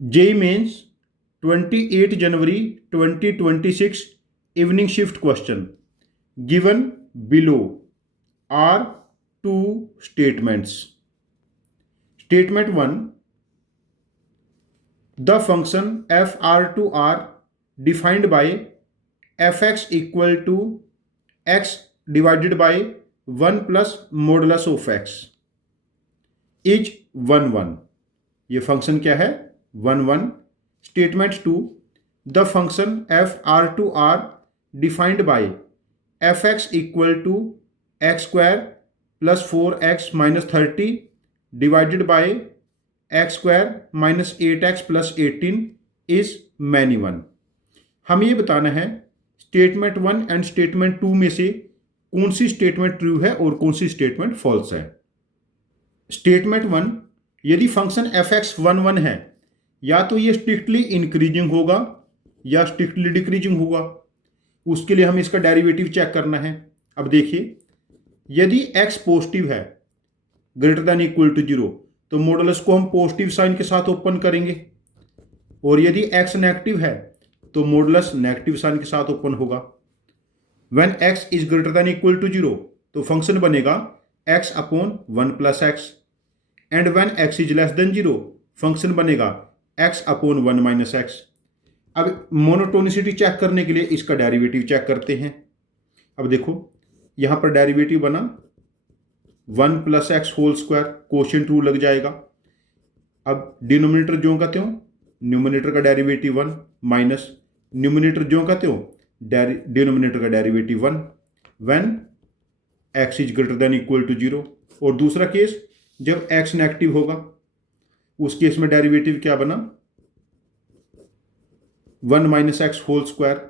JEE Mains 28 January 2026 evening shift question given below are two statements. Statement 1, the function fr2r defined by fx equal to x divided by 1 plus modulus of x is 1 1. ये function क्या है? 1 1. Statement 2, the function fr2r defined by fx equal to x square plus 4x minus 30 divided by x square minus 8x plus 18 is many one. हमें ये बताना है statement 1 and statement 2 में से कौन सी स्टेटमेंट ट्रू है और कौन सी स्टेटमेंट फॉल्स है. स्टेटमेंट 1, यदि फंक्शन एफ एक्स 1 1 है या तो ये स्ट्रिक्टली इंक्रीजिंग होगा या स्ट्रिक्टली डिक्रीजिंग होगा. उसके लिए हमें इसका डेरिवेटिव चेक करना है. अब देखिए, यदि x पॉजिटिव है ग्रेटर दैन इक्वल टू 0 तो मॉडुलस को हम पॉजिटिव साइन के साथ ओपन करेंगे, और यदि x नेगेटिव है तो मॉडुलस नेगेटिव साइन के साथ ओपन होगा. When x is greater than equal to 0 तो फंक्शन बनेगा x upon 1 plus x, and when x is less than 0 function बनेगा x अपॉन 1 माइनस एक्स. अब मोनोटोनिसिटी चेक करने के लिए इसका डेरिवेटिव चेक करते हैं. अब देखो, यहां पर डेरिवेटिव बना 1 plus x whole square, quotient true लग जाएगा. अब डिनोमिनेटर ज्यों का त्यों, न्यूमिनेटर का डेरिवेटिव 1 माइनस न्यूमिनेटर ज्यों का त्यों, डिनोमिनेटर का derivative 1 when x is greater than equal to 0. और दूसरा केस जब x नेगेटिव होगा, उस केस में डेरिवेटिव क्या बना 1 minus x whole square,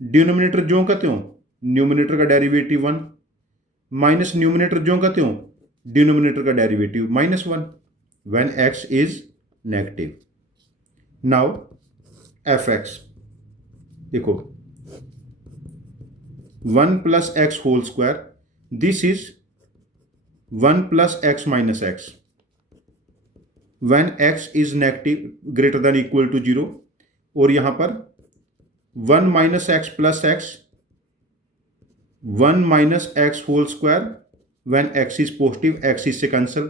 denominator ज्यों का त्यों, न्यूमिनेटर का डेरिवेटिव 1 माइनस न्यूमिनेटर ज्यों का त्यों, डिनोमिनेटर का derivative -1 when x is negative. Now f x देखो 1 plus x whole square, this is 1 plus x minus x when x is negative greater than equal to 0, और यहां पर 1 minus x plus x 1 minus x whole square when x is positive, x इससे cancel.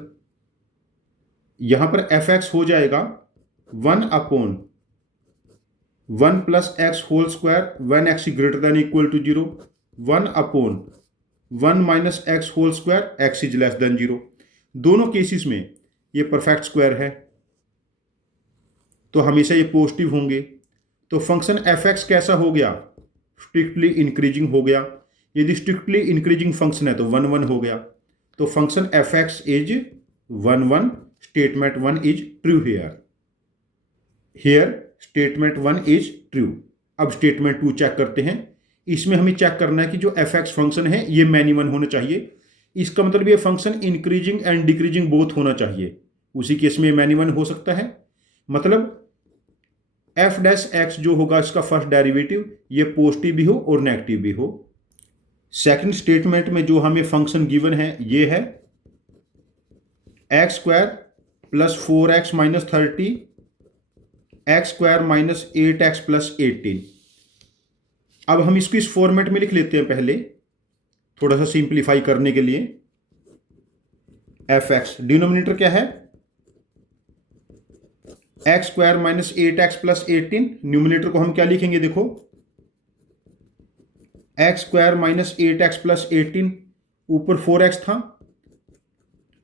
यहां पर f x हो जाएगा 1 upon 1 plus x whole square when x is greater than equal to 0, 1 upon 1 minus x whole square x is less than 0. दोनों cases में ये perfect square है तो हमेशा ये पॉजिटिव होंगे. तो फंक्शन एफ एक्स कैसा हो गया? स्ट्रिक्टली इंक्रीजिंग हो गया. यदि स्ट्रिक्टली इंक्रीजिंग फंक्शन है तो 1 1 हो गया. तो function F x is 1 1. Statement 1 is true here statement 1 is true. अब स्टेटमेंट 2 चेक करते हैं. इसमें हमें चेक करना है कि जो एफ एक्स फंक्शन है ये मैनी वन होना चाहिए. इसका मतलब ये function increasing and decreasing both होना चाहिए. उसी केस में मैनी वन हो सकता है. मतलब एफ डैश एक्स जो होगा इसका फर्स्ट डेरिवेटिव ये पॉजिटिव भी हो और नेगेटिव भी हो. सेकंड स्टेटमेंट में जो हमें फंक्शन गिवन है ये है x square plus 4x minus 30 x square minus 8x plus 18. अब हम इसको इस फॉर्मेट में लिख लेते हैं पहले, थोड़ा सा सिंप्लीफाई करने के लिए. एफ एक्स डिनोमिनेटर क्या है x square minus 8x plus 18. Numerator को हम क्या लिखेंगे, देखो x square minus 8x plus 18, ऊपर 4x था,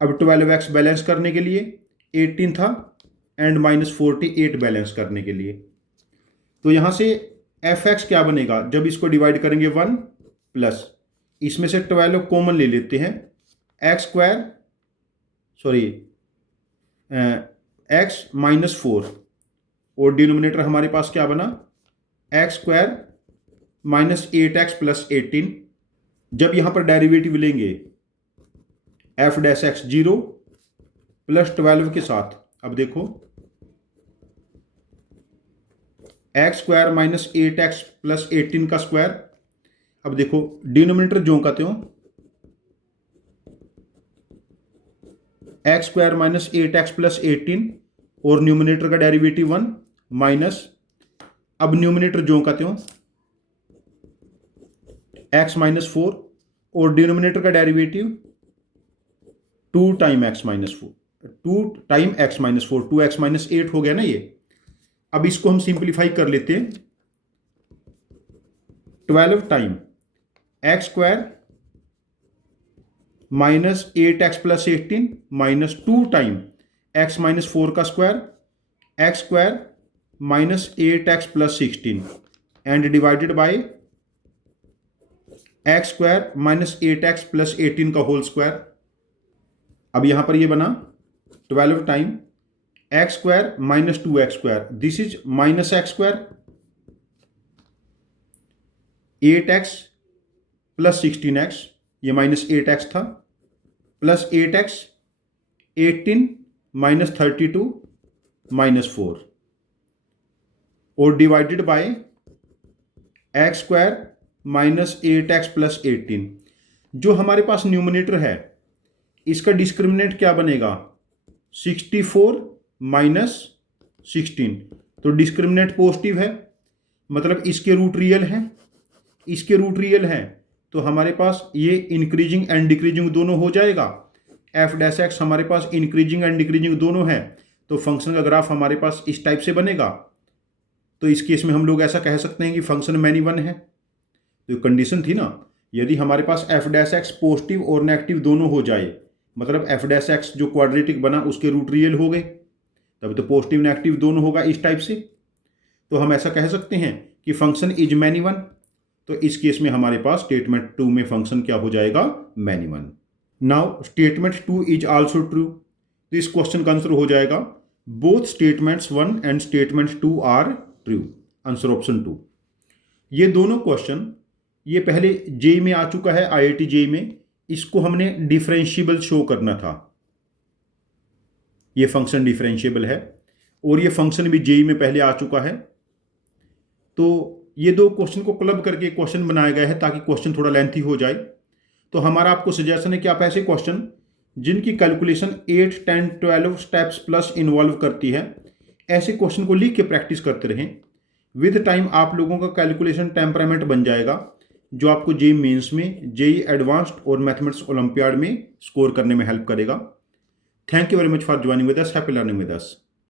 अब 12x बैलेंस करने के लिए 18 था, एंड माइनस 48 बैलेंस करने के लिए. तो यहां से एफ एक्स क्या बनेगा जब इसको डिवाइड करेंगे 1 प्लस इसमें से 12 कॉमन ले लेते हैं, x square sorry x minus 4, और डिनोमिनेटर हमारे पास क्या बना x square minus 8x plus 18. जब यहां पर डेरिवेटिव लेंगे एफ डैश एक्स 0 प्लस 12 के साथ, अब देखो x square minus 8x plus 18 का स्क्वायर. अब देखो डिनोमिनेटर ज्यों का त्यों x square minus 8x plus 18 और न्यूमिनेटर का डेरिवेटिव 1 माइनस, अब न्यूमिनेटर जो का त्यों x माइनस 4 और डिनोमिनेटर का derivative 2 time x minus 4, 2 time x minus 4, 2x minus 8 हो गया ना ये। अब इसको हम सिंप्लीफाई कर लेते हैं, 12 time x square minus 8x plus 18 minus 2 time x minus 4 का square, x square minus 8x plus 16 and divided by x square minus 8x plus 18 का होल स्क्वायर। अब यहां पर ये बना 12 time x square minus 2x square, this is minus x square, 8x plus 16x, ये minus 8x था, plus 8x 18 minus 32 minus 4 और divided by x square minus 8x plus 18। जो हमारे पास न्यूमिनेटर है इसका डिस्क्रिमिनेंट क्या बनेगा, 64 माइनस 16, तो डिस्क्रिमिनेंट पॉजिटिव है, मतलब इसके रूट रियल हैं, इसके रूट रियल हैं, तो हमारे पास ये इंक्रीजिंग एंड डिक्रीजिंग दोनों हो जाएगा। एफ डैश एक्स हमारे पास इंक्रीजिंग एंड डिक्रीजिंग दोनों है, तो फंक्शन का ग्राफ हमारे पास इस टाइप से बनेगा। तो इस केस में हम लोग ऐसा कह सकते हैं कि फंक्शन मैनी वन है। तो कंडीशन थी ना, यदि हमारे पास एफ डैश एक्स पॉजिटिव और नेगेटिव दोनों हो जाए, मतलब एफ डैश एक्स जो क्वाड्रेटिक बना उसके रूट रियल हो गए, तब तो पॉजिटिव नेगेटिव दोनों होगा इस टाइप से। तो हम ऐसा कह सकते हैं कि फंक्शन इज मैनी वन। तो इस केस में हमारे पास स्टेटमेंट 2 में फंक्शन क्या हो जाएगा, many one. Now statement 2 is also true, तो इस क्वेश्चन का आंसर हो जाएगा both statements 1 and statement 2 are true, answer option 2। ये दोनों क्वेश्चन ये पहले जेई में आ चुका है, आईआईटी जेई में, इसको हमने डिफरेंशिएबल शो करना था। ये फंक्शन डिफरेंशिएबल है और ये फंक्शन भी जेई में पहले आ चुका है। तो ये दो क्वेश्चन को क्लब करके क्वेश्चन बनाया गया है ताकि क्वेश्चन थोड़ा लेंथी हो जाए। तो हमारा आपको सजेशन है कि आप ऐसे क्वेश्चन जिनकी कैलकुलेशन 8, 10, 12 स्टेप्स प्लस इन्वॉल्व करती है, ऐसे क्वेश्चन को लिख के प्रैक्टिस करते रहें। विद टाइम आप लोगों का कैलकुलेशन टेम्परामेंट बन जाएगा, जो आपको जेई मेंस में, जेई एडवांस्ड और मैथमेटिक्स ओलंपियाड में स्कोर करने में हेल्प करेगा। Thank you very much for joining with us, happy learning with us.